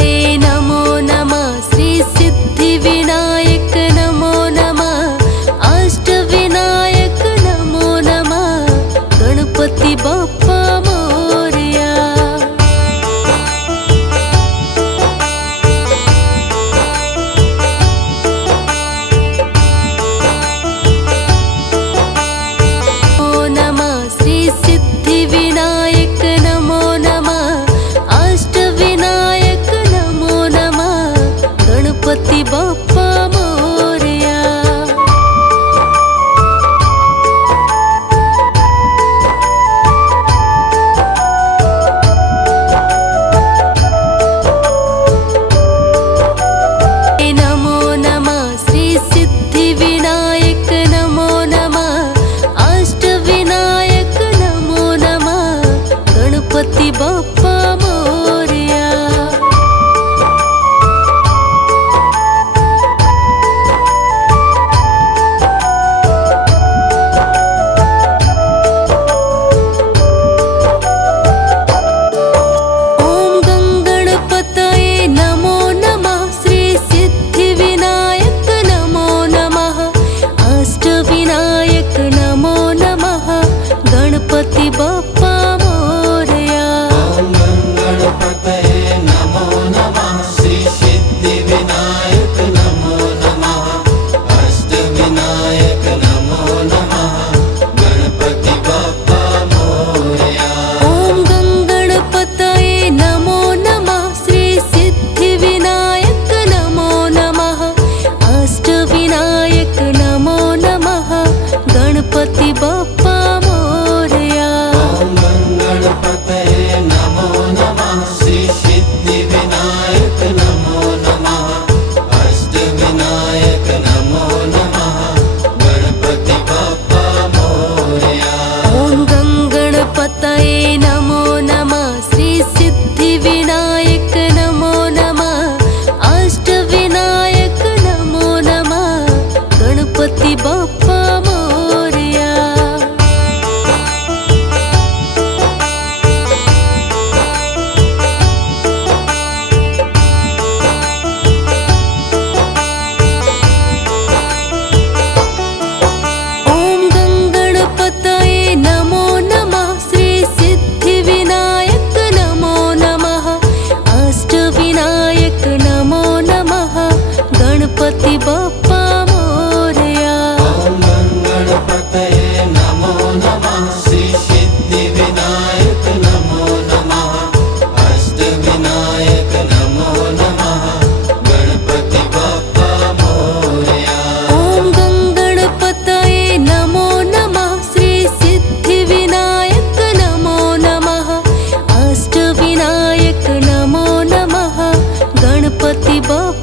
गणपतये नमो नमः। श्री सिद्धि विनायक नमो नमः। अष्टविनायक नमो नमः। गणपति बाप्पा मोरया। नमो नमः। श्री सिद्धि विनायक नमो नमः। अष्टविनायक नमो नमः। गणपति बाप्पा मोरया। नमो नमः। श्री सिद्धि विनायक नमो नमः। अष्टविनायक नमो नमः। गणपति बाप्पा मोरया। ओम गंगणपतये नमो नमः। श्री सिद्धि विनायक नमो नमः। अष्टविनायक नमो नमः। गणपति बाप्पा मोरया। ओम गणपतये नमो नमः। श्री सिद्धि विनायक नमो नमः। अष्टविनायक नमो नमः। गणपति बाप्पा मोरया। ओम गंगणपतये नमो नमः। श्री सिद्धि विनायक नमो नमः। अष्टविनायक नमो नमः। गणपति बाप्पा मोरया। ओम गणपतये नमो नमः। श्री सिद्धि विनायक नमो नमः। अष्टविनायक नमो नमः। गणपति बाप्पा मोरया। ओम गंगणपतये नमो नमः। श्री सिद्धि विनायक नमो नमः। अष्टविनायक नमो नमः। गणपति बाप्पा मोरया। ओम गंगणपतये नमो नमः। श्री सिद्धि विनायक नमो नमः। अष्टविनायक नमो नमः। गणपति बाप्पा मोरया। ओम गणपतये नमो नमः। श्री सिद्धि विनायक नमो नमः। अष्टविनायक नमो नमः। गणपति बाप्पा मोरया। ओम गंगणपतये नमो नमः। श्री सिद्धि विनायक नमो नमः। अष्टविनायक नमो नमः। गणपति बाप्पा